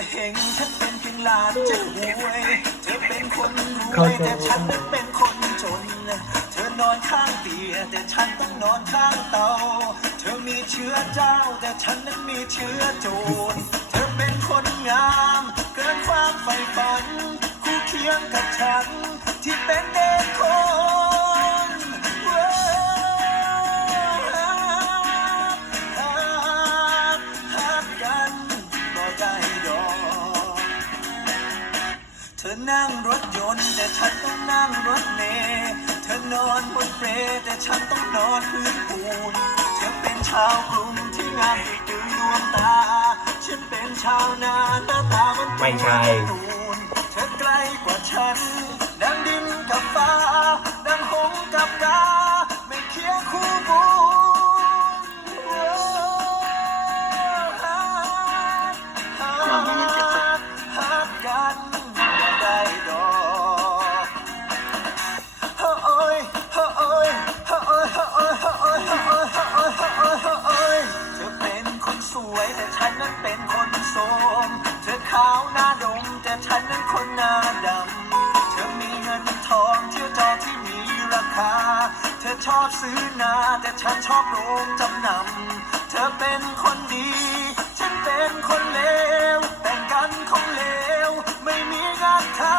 เสียเหงฉันเป็นเพียงหลานเจ้าหวยเธอเป็นคนรวยแต่ฉันนั้นเป็นคนจน เธอนอนข้างเตียงแต่ฉันต้องนอนข้างเตา เธอมีเชื้อเจ้า แต่ฉันนั้นมีเชื้อโจร เธอเป็นคนงาม เกินความใฝ่ฝัน คู่เคียงกับฉันที่เป็นเด็กคน เธอนั่งรถยนต์แต่ฉันต้องนั่งรถเมล์เธอนอนบนเปลแต่ฉันต้องนอนพื้นปูน เธอเป็นชาวกรุงที่งามดึงดวงตา ฉันเป็นชาวนาหน้าตามันไม่ใช่ นนั้นเป็นคนโสม เธอขาวหน้าดม แต่ฉันนั้นคนหน้าดำ เธอมีเงินทองเที่ยวจอที่มีราคา เธอชอบซื้อนาแต่ฉันชอบโรงจำนำ เธอเป็นคนดี ฉันเป็นคนเลว แต่งกันคงเลว ไม่มีงานทำ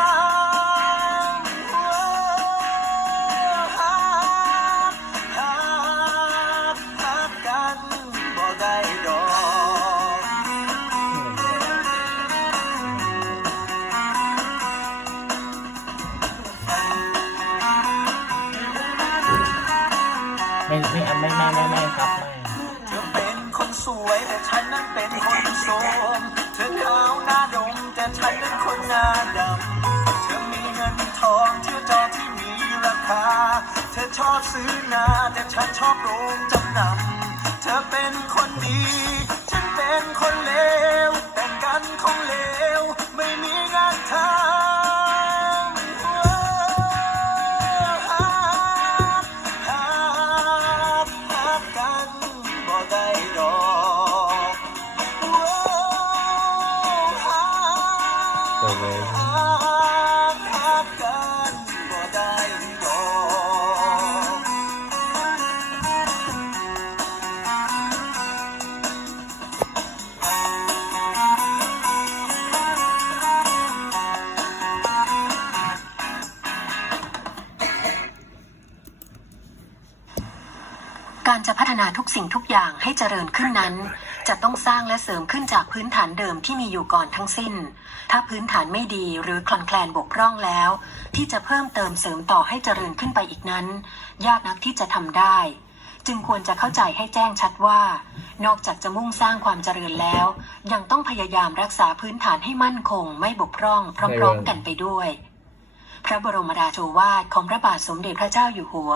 ฮักฮักฮักกันบ่ได้ด ไม่ไม่ไม่ไม่ไม่ไม่ครับไม่เธอเป็นคนสวยแต่ฉันนั้นเป็นคนโสมเธอขาวหน้าดมแต่ฉันนั้นคนหน้าดำเธอมีเงินทองเที่ยวจอที่มีราคา เธอชอบซื้อนาแต่ฉันชอบโรงจำนำเธอเป็นคนดี ฉันเป็นคนเลว 小猫 การจะพัฒนาทุกสิ่งทุกอย่างให้เจริญขึ้นนั้น จะต้องสร้างและเสริมขึ้นจากพื้นฐานเดิมที่มีอยู่ก่อนทั้งสิ้น ถ้าพื้นฐานไม่ดีหรือคลอนแคลนบกพร่องแล้ว ที่จะเพิ่มเติมเสริมต่อให้เจริญขึ้นไปอีกนั้น ยากนักที่จะทำได้ จึงควรจะเข้าใจให้แจ้งชัดว่า นอกจากจะมุ่งสร้างความเจริญแล้ว ยังต้องพยายามรักษาพื้นฐานให้มั่นคง ไม่บกพร่องพร้อมๆกันไปด้วย พระบรมราโชวาทของพระบาทสมเด็จพระเจ้าอยู่หัว